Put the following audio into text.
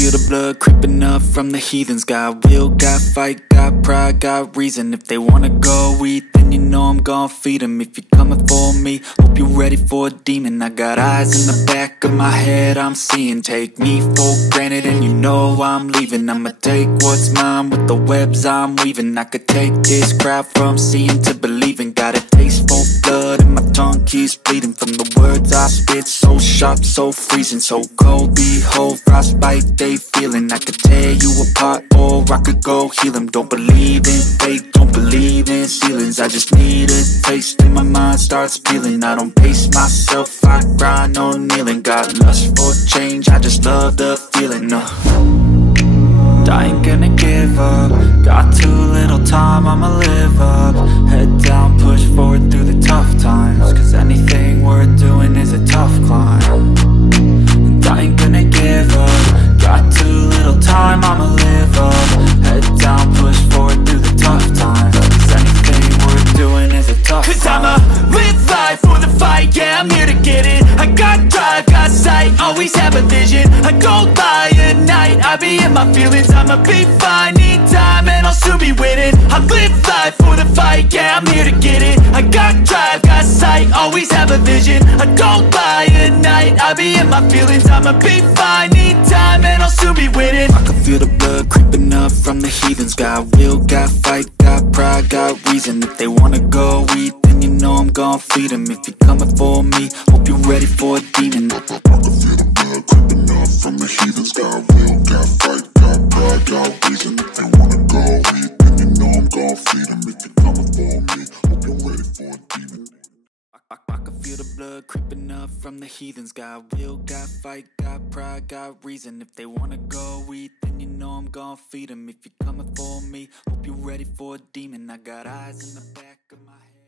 feel the blood creeping up from the heathens. Got will, got fight, got pride, got reason. If they wanna go eat, then you know I'm gon' feed them. If you're coming for me, hope you're ready for a demon. I got eyes in the back of my head, I'm seeing. Take me for granted and you know I'm leaving. I'ma take what's mine with the webs I'm weaving. I could take this crowd from seeing to believing. Got a taste for blood and my tongue keeps bleeding from the words I spit. So sharp, so freezing, so cold. Behold, frostbite they feeling. I could tear you apart or I could go heal them. Don't believe in fate, don't believe in ceilings. I just need a taste and my mind starts peeling. I don't pace myself, I grind on kneeling. Got lust for change, I just love the feeling. I ain't gonna give up. Got too little time, I'ma live up. Head down, push forward through the tough times. Cause anything worth doing is a tough climb. And I ain't gonna give up. Got too little time, I'ma live up. Head down, push forward through the tough times. Cause anything worth doing is a tough climb. Cause I'ma live life for the fight, yeah, I'm here to get it. I got drive, got sight, always have a vision. I go by at night, I be in my feelings. I'ma be fine, need time and I'll soon be winning. I live life for the fight, yeah, I'm here to get it. I got drive, got sight, always have a vision. I go by at night, I be in my feelings. I'ma be fine, need time and I'll soon be winning. I can feel the blood creeping up from the heathens. Got will, got fight, got pride, got reason. If they wanna go eat, then you know I'm gon' feed them. If you're coming for me, hope you're ready for a demon. I can feel the blood creeping up from the heathens. Got will, got fight, got pride, got reason. If they wanna go eat, then you know I'm gon' feed them. If you're coming for me, hope you're ready for a demon. I can feel the blood creeping up from the heathens. Got will, got fight, got pride, got reason. If they wanna go eat, then you know I'm gon' feed them. If you're coming for me, hope you're ready for a demon. I got eyes in the back of my head.